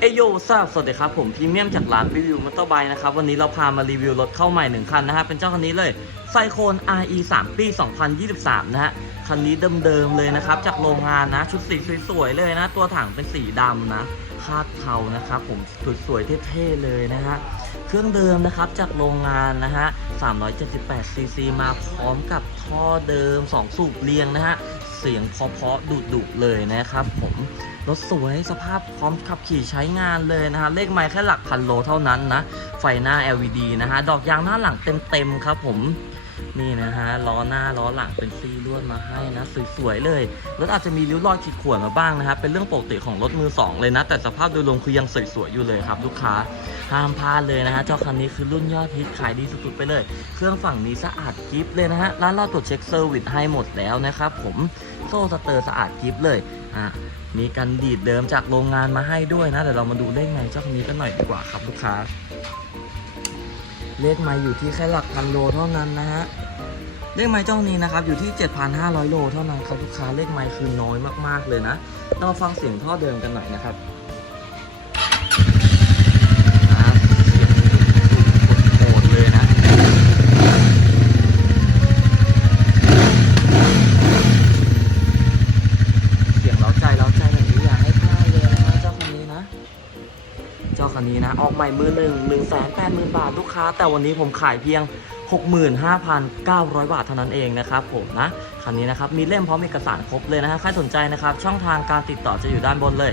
เอยโยทราบสวัสดีครับผมพรีเมียมจากร้านรีวิวมอเตอร์ไบค์นะครับ วันนี้เราพามารีวิวรถเข้าใหม่หนึ่งคันนะฮะ เป็นเจ้าคันนี้เลยไซโคน RE 3 ปี 2023 นะฮะ คันนี้เดิมๆเลยนะครับ จากโรงงานนะ ชุดสีสวยๆเลยนะ ตัวถังเป็นสีดำนะคาดเทานะครับผมสวยๆเท่ๆเลยนะฮะ เครื่องเดิมนะครับจากโรงงานนะฮะ 378 ซีซีมาพร้อมกับท่อเดิม 2 สูบเรียงนะฮะ เสียงเพาะๆดุๆเลยนะครับผม รถสวยสภาพพร้อมขับขี่ใช้งานเลยนะฮะ เลขไมล์แค่หลักพันโลเท่านั้นนะ ไฟหน้า LED นะฮะ ดอกยางหน้าหลังเต็มๆครับผมนี่นะฮะล้อหน้าล้อหลังเป็นซีลวดมาให้นะสวยๆเลยรถอาจจะมีริ้วรอยขีดข่วนมาบ้างนะครับเป็นเรื่องปกติของรถมือสองเลยนะ แต่สภาพโดยรวมคือยังสวยๆอยู่เลยครับลูกค้าห้ามพลาดเลยนะฮะเจ้าคันนี้คือรุ่นยอดฮิตขายดีสุดๆไปเลย เครื่องฝั่งนี้สะอาดกิฟเลยนะฮะร้านเราตรวจเช็คเซอร์วิสให้หมดแล้วนะครับผมโซ่สเตอร์สะอาดกิฟเลย อะมีกันดีดเดิมจากโรงงานมาให้ด้วยนะเดี๋ยวเรามาดูเลขไม้เจ้าคันนี้กันหน่อยดีกว่าครับลูกค้า เลขไม้อยู่ที่แค่หลักพันโลเท่านั้นนะฮะเลขไม้เจ้านี้นะครับอยู่ที่ 7,500 โลเท่านั้นครับลูกค้าเลขไม้คือน้อยมากๆเลยนะเราฟังเสียงท่อเดิมกันหน่อยนะครับ คันนี้นะ ออกใหม่มือหนึ่งหนึ่งแสนแปดหมื่นบาทลูกค้า แต่วันนี้ผมขายเพียง 65,900 บาทเท่านั้นเองนะครับผมนะคันนี้นะครับมีเล่มพร้อมเอกสารครบเลยนะฮะใครสนใจนะครับช่องทางการติดต่อจะอยู่ด้านบนเลย